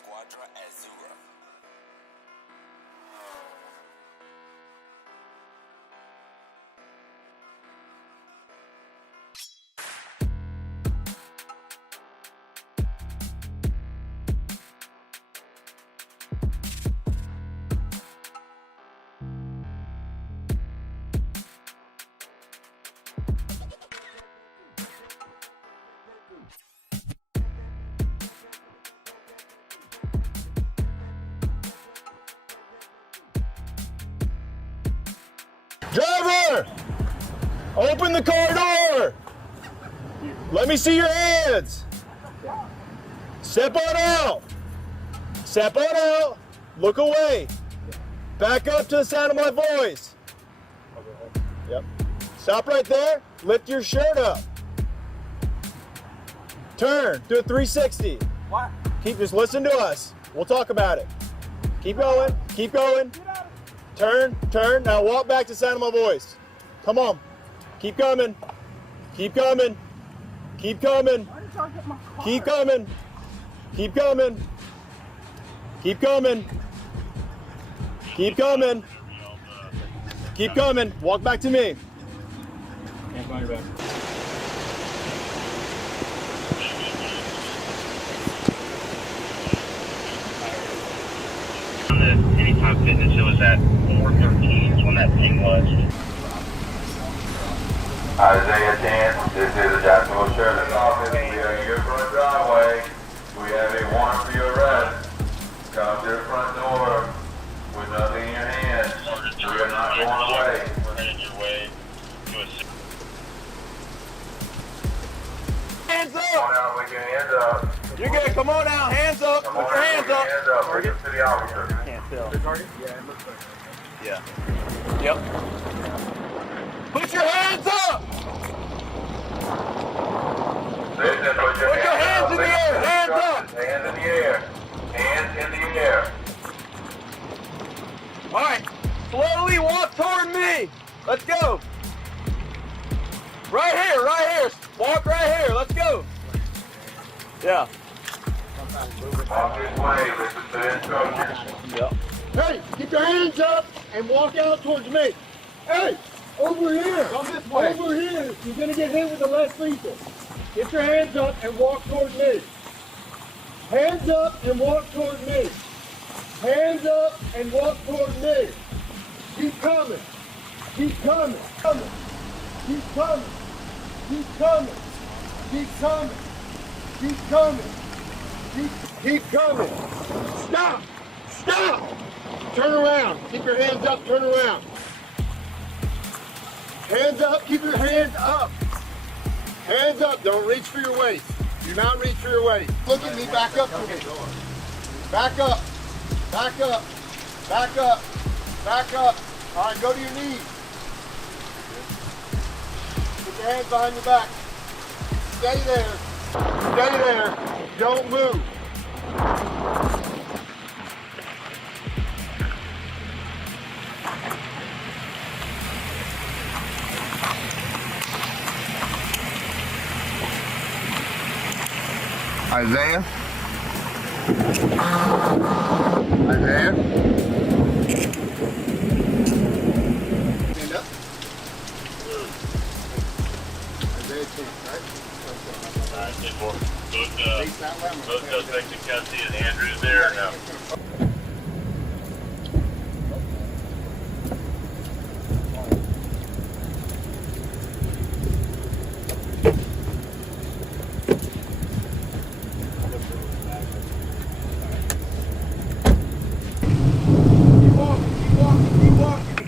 Squadra Azzurra. Driver! Open the car door! Let me see your hands! Step on out! Step on out! Look away! Back up to the sound of my voice! Yep. Stop right there. Lift your shirt up. Turn. Do a 360. What? Just listen to us. We'll talk about it. Keep going. Keep going. Turn, turn. Now walk back to the sound of my voice. Come on. Keep coming. Keep coming. Keep coming. Keep coming. Keep coming. Keep coming. Keep coming. Keep coming. Walk back to me. Can't find your back. On the Anytime Fitness, it was at 413 is when that thing was. Isaiah 10, this is the Jacksonville Sheriff's Office. We are in your front driveway. We have a warrant for your arrest. Come to the front door with nothing in your hand. We are not going away. We're headed your way to a... Hands Come up! on out with your hands up. You're good. Come on out. Hands up. Come Put on your out hands with your up. hands up. We're the city officer. Can't tell. Target? Yeah, it looks like it. Yeah. Yep. Put your hands up! Listen, put your Put your hands in the air. Hands up! Hands in the air. Hands in the air. All right. Slowly walk toward me. Let's go. Right here. Right here. Walk right here. Let's go. Yeah. Walk this way. Listen to the instructions. Yep. Hey, keep your hands up and walk out towards me. Hey, over here. Come this way. Over here. You're going to get hit with the less lethal. Get your hands up and walk towards me. Hands up and walk towards me. Hands up and walk towards me. Keep coming. Keep coming. Coming. Keep coming. Keep coming. Keep coming. Keep coming. Keep coming. Stop. Stop. Turn around. Keep your hands up. Turn around. Hands up. Keep your hands up. Hands up. Don't reach for your waist. Do not reach for your waist. Look at me. Back up to me. Back up. Back up. Back up. Back up. All right, go to your knees. Put your hands behind your back. Stay there. Stay there. Don't move. Isaiah? Isaiah? Stand up. Isaiah 10, right? Both suspects in custody and Andrew's there now.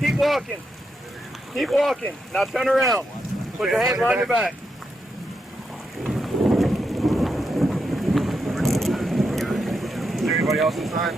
Keep walking. Keep walking. Now turn around. Put your hands behind your back. Is there anybody else inside?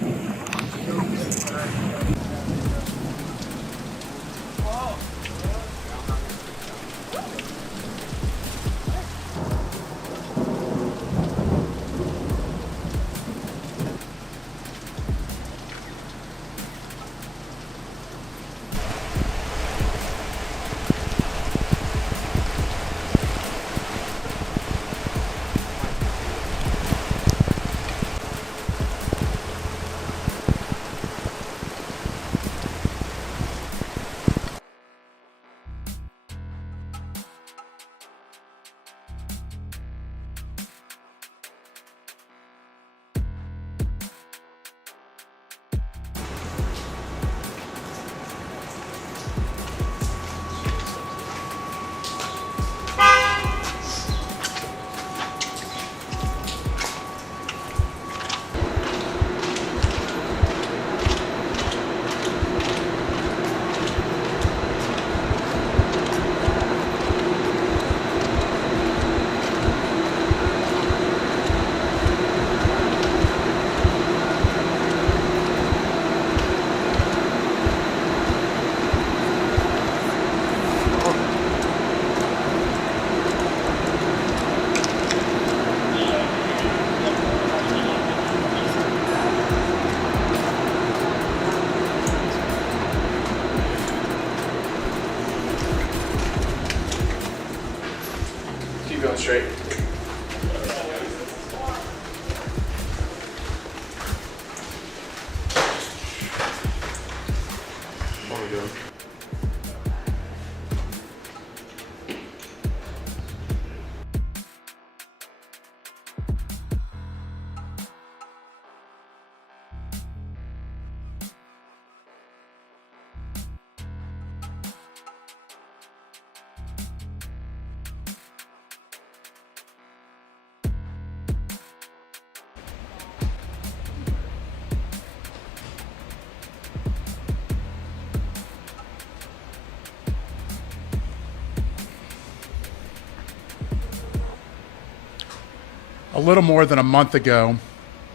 A little more than a month ago,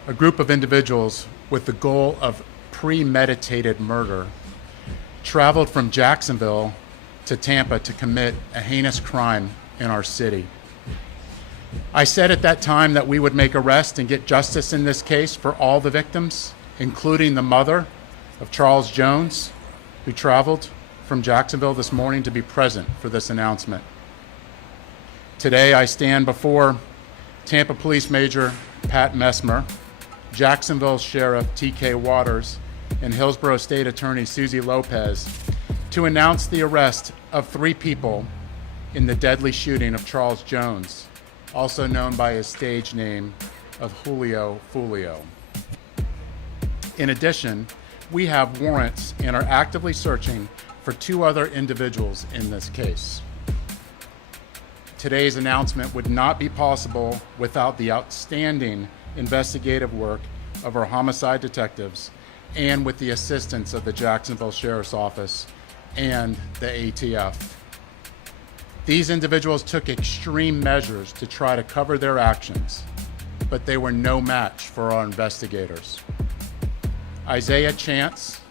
a group of individuals with the goal of premeditated murder traveled from Jacksonville to Tampa to commit a heinous crime in our city. I said at that time that we would make arrests and get justice in this case for all the victims, including the mother of Charles Jones, who traveled from Jacksonville this morning to be present for this announcement. Today I stand before Tampa Police Major Pat Messmer, Jacksonville Sheriff T.K. Waters, and Hillsborough State Attorney Susie Lopez to announce the arrest of 3 people in the deadly shooting of Charles Jones, also known by his stage name of Julio Foolio. In addition, we have warrants and are actively searching for 2 other individuals in this case. Today's announcement would not be possible without the outstanding investigative work of our homicide detectives and with the assistance of the Jacksonville Sheriff's Office and the ATF. These individuals took extreme measures to try to cover their actions, but they were no match for our investigators. Isaiah Chance,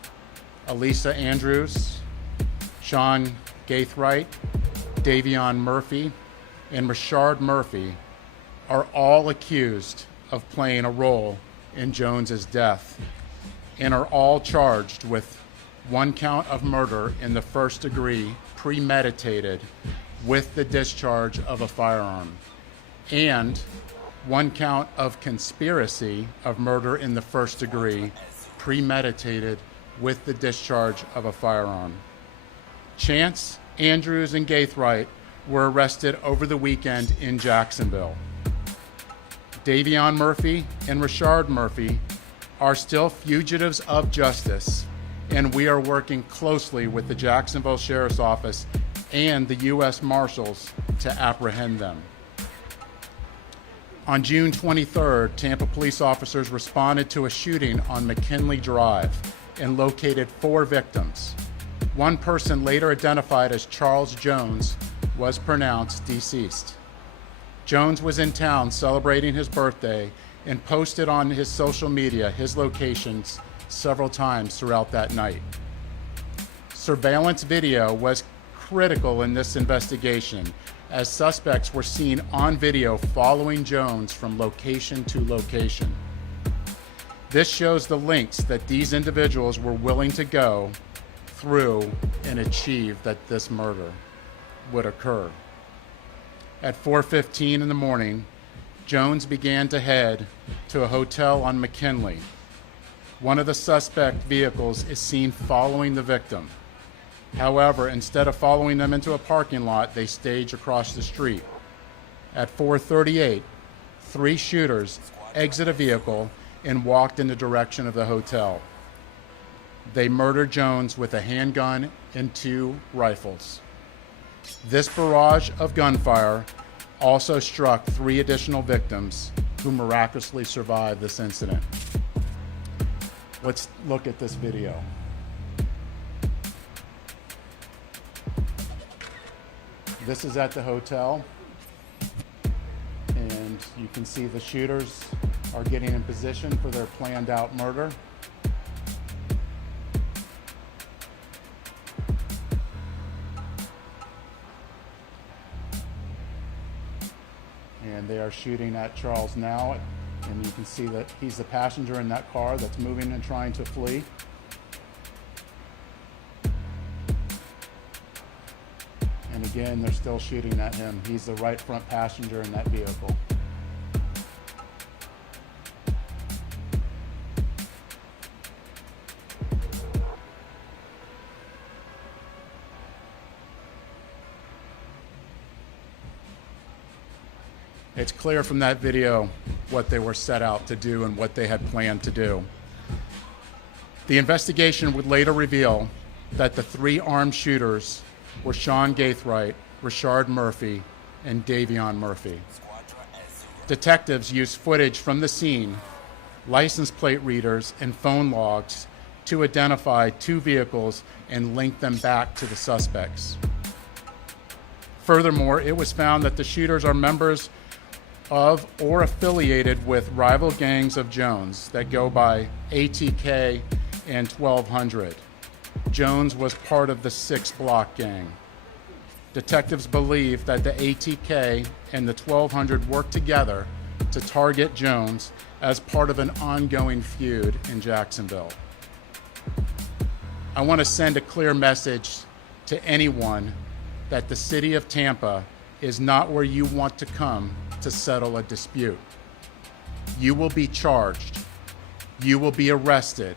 Elisa Andrews, Sean Gaithright, Davion Murphy, and Rashard Murphy are all accused of playing a role in Jones's death and are all charged with 1 count of murder in the first degree, premeditated with the discharge of a firearm, and 1 count of conspiracy of murder in the first degree, premeditated with the discharge of a firearm. Chance, Andrews, and Gaithright were arrested over the weekend in Jacksonville. Davion Murphy and Rashard Murphy are still fugitives of justice, and we are working closely with the Jacksonville Sheriff's Office and the U.S. Marshals to apprehend them. On June 23rd, Tampa police officers responded to a shooting on McKinley Drive and located 4 victims. 1 person, later identified as Charles Jones, was pronounced deceased. Jones was in town celebrating his birthday and posted on his social media his locations several times throughout that night. Surveillance video was critical in this investigation, as suspects were seen on video following Jones from location to location. This shows the lengths that these individuals were willing to go through and achieve that this murder would occur. At 4:15 in the morning, Jones began to head to a hotel on McKinley. One of the suspect vehicles is seen following the victim. However, instead of following them into a parking lot, they stage across the street. At 4:38, 3 shooters exit a vehicle and walked in the direction of the hotel. They murdered Jones with a handgun and 2 rifles. This barrage of gunfire also struck 3 additional victims who miraculously survived this incident. Let's look at this video. This is at the hotel, and you can see the shooters are getting in position for their planned out murder. And they are shooting at Charles now, and you can see that he's the passenger in that car that's moving and trying to flee. And again, they're still shooting at him. He's the right front passenger in that vehicle. It's clear from that video what they were set out to do and what they had planned to do. The investigation would later reveal that the 3 armed shooters were Sean Gaithright, Rashard Murphy, and Davion Murphy. Detectives used footage from the scene, license plate readers, and phone logs to identify 2 vehicles and link them back to the suspects. Furthermore, it was found that the shooters are members of or affiliated with rival gangs of Jones that go by ATK and 1200. Jones was part of the 6 Block gang. Detectives believe that the ATK and the 1200 worked together to target Jones as part of an ongoing feud in Jacksonville. I want to send a clear message to anyone that the city of Tampa is not where you want to come to settle a dispute. You will be charged, you will be arrested,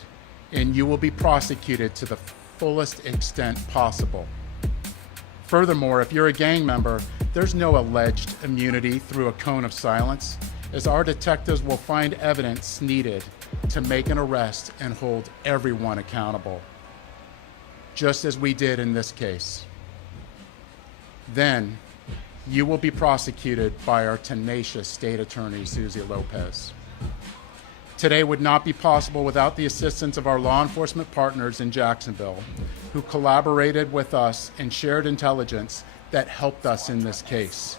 and you will be prosecuted to the fullest extent possible. Furthermore, if you're a gang member, there's no alleged immunity through a cone of silence, as our detectives will find evidence needed to make an arrest and hold everyone accountable, just as we did in this case. Then, you will be prosecuted by our tenacious state attorney, Susie Lopez. Today would not be possible without the assistance of our law enforcement partners in Jacksonville, who collaborated with us and shared intelligence that helped us in this case.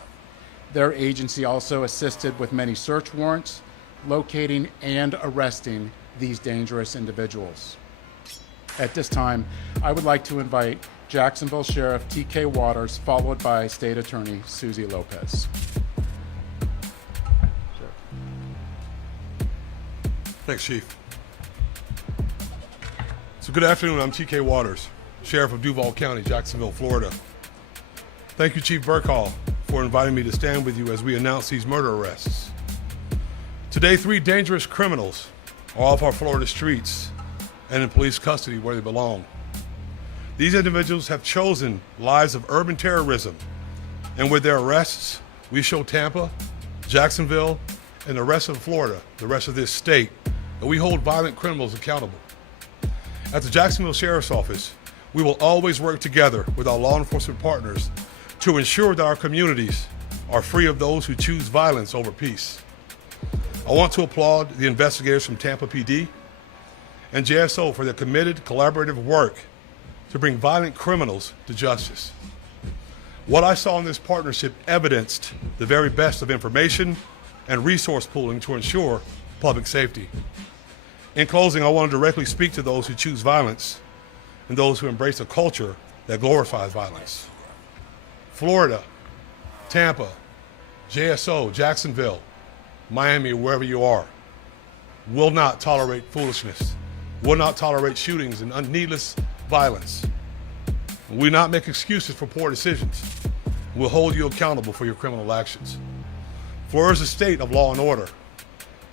Their agency also assisted with many search warrants, locating and arresting these dangerous individuals. At this time, I would like to invite Jacksonville Sheriff T.K. Waters, followed by State Attorney Susie Lopez. Thanks, Chief. So good afternoon, I'm T.K. Waters, Sheriff of Duval County, Jacksonville, Florida. Thank you, Chief Burkhall, for inviting me to stand with you as we announce these murder arrests. Today, 3 dangerous criminals are off our Florida streets and in police custody where they belong. These individuals have chosen lives of urban terrorism, and with their arrests, we show Tampa, Jacksonville, and the rest of Florida, the rest of this state, that we hold violent criminals accountable. At the Jacksonville Sheriff's Office, we will always work together with our law enforcement partners to ensure that our communities are free of those who choose violence over peace. I want to applaud the investigators from Tampa PD and JSO for their committed collaborative work to bring violent criminals to justice. What I saw in this partnership evidenced the very best of information and resource pooling to ensure public safety. In closing, I want to directly speak to those who choose violence and those who embrace a culture that glorifies violence. Florida, Tampa, JSO, Jacksonville, Miami, wherever you are, will not tolerate foolishness, will not tolerate shootings and needless violence. We will not make excuses for poor decisions. We'll hold you accountable for your criminal actions. Florida is a state of law and order.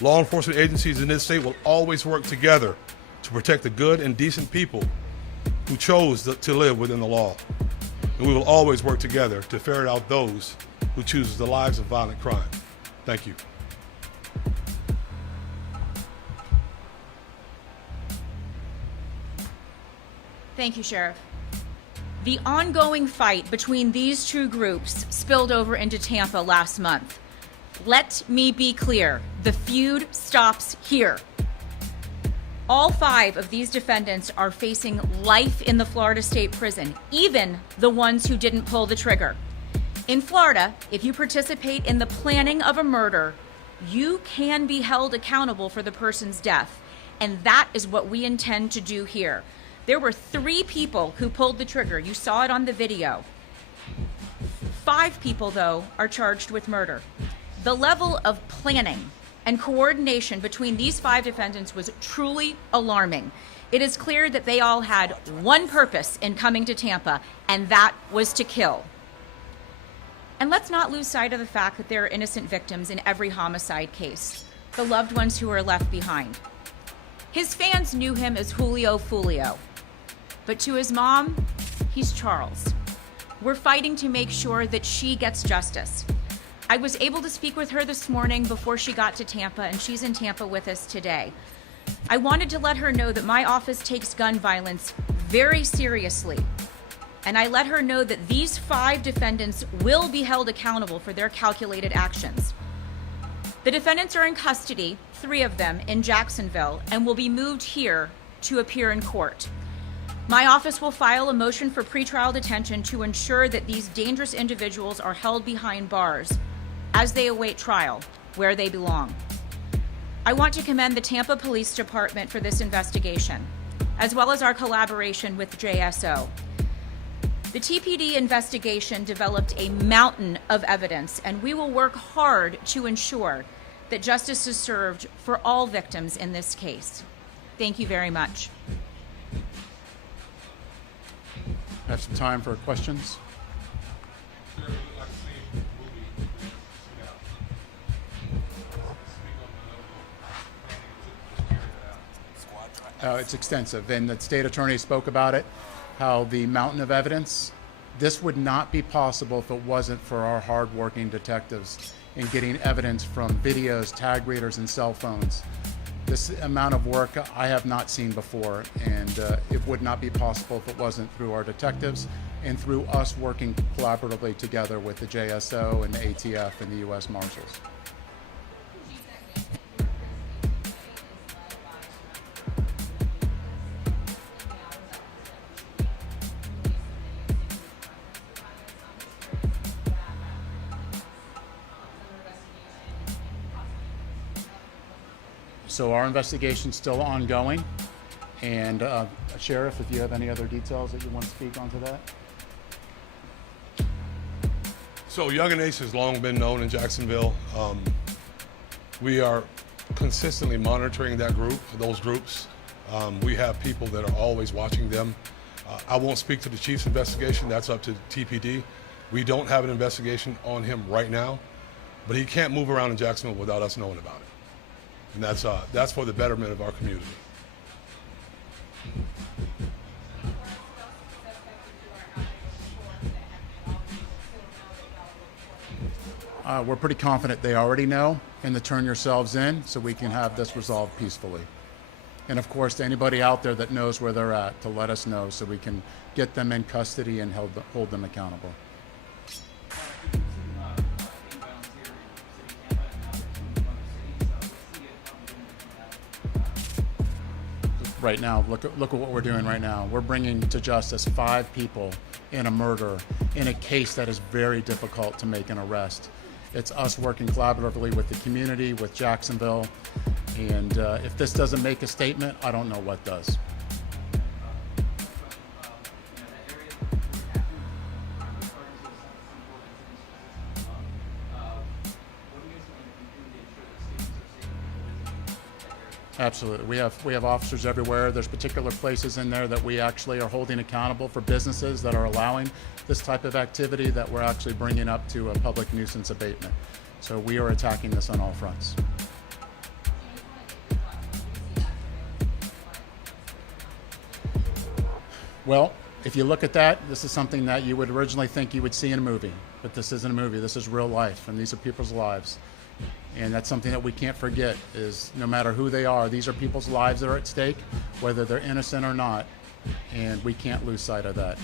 Law enforcement agencies in this state will always work together to protect the good and decent people who chose to live within the law. And we will always work together to ferret out those who choose the lives of violent crime. Thank you. Thank you, Sheriff. The ongoing fight between these 2 groups spilled over into Tampa last month. Let me be clear, the feud stops here. All 5 of these defendants are facing life in the Florida State Prison, even the ones who didn't pull the trigger. In Florida, if you participate in the planning of a murder, you can be held accountable for the person's death, and that is what we intend to do here. There were 3 people who pulled the trigger. You saw it on the video. 5 people, though, are charged with murder. The level of planning and coordination between these 5 defendants was truly alarming. It is clear that they all had one purpose in coming to Tampa, and that was to kill. And let's not lose sight of the fact that there are innocent victims in every homicide case, the loved ones who are left behind. His fans knew him as Julio Foolio, but to his mom, he's Charles. We're fighting to make sure that she gets justice. I was able to speak with her this morning before she got to Tampa, and she's in Tampa with us today. I wanted to let her know that my office takes gun violence very seriously, and I let her know that these 5 defendants will be held accountable for their calculated actions. The defendants are in custody, 3 of them, in Jacksonville, and will be moved here to appear in court. My office will file a motion for pretrial detention to ensure that these dangerous individuals are held behind bars as they await trial, where they belong. I want to commend the Tampa Police Department for this investigation, as well as our collaboration with JSO. The TPD investigation developed a mountain of evidence, and we will work hard to ensure that justice is served for all victims in this case. Thank you very much. I have some time for questions. It's extensive, and the state attorney spoke about it, how the mountain of evidence, this would not be possible if it wasn't for our hardworking detectives in getting evidence from videos, tag readers, and cell phones. This amount of work I have not seen before, and it would not be possible if it wasn't through our detectives and through us working collaboratively together with the JSO and the ATF and the U.S. Marshals. So our investigation's still ongoing, and Sheriff, if you have any other details that you want to speak onto that? So Young and Ace has long been known in Jacksonville. We are consistently monitoring those groups. We have people that are always watching them. I won't speak to the chief's investigation. That's up to TPD. We don't have an investigation on him right now, but he can't move around in Jacksonville without us knowing about it. And that's for the betterment of our community. We're pretty confident they already know, and to turn yourselves in so we can have this resolved peacefully. And of course, to anybody out there that knows where they're at, to let us know so we can get them in custody and hold them accountable. Right now, look at what we're doing right now. We're bringing to justice 5 people in a murder in a case that is very difficult to make an arrest. It's us working collaboratively with the community, with Jacksonville, and if this doesn't make a statement, I don't know what does. Absolutely. We have officers everywhere. There's particular places in there that we actually are holding accountable for businesses that are allowing this type of activity that we're actually bringing up to a public nuisance abatement. So we are attacking this on all fronts. Well, if you look at that, this is something that you would originally think you would see in a movie, but this isn't a movie. This is real life, and these are people's lives. And that's something that we can't forget, is no matter who they are, these are people's lives that are at stake, whether they're innocent or not, and we can't lose sight of that.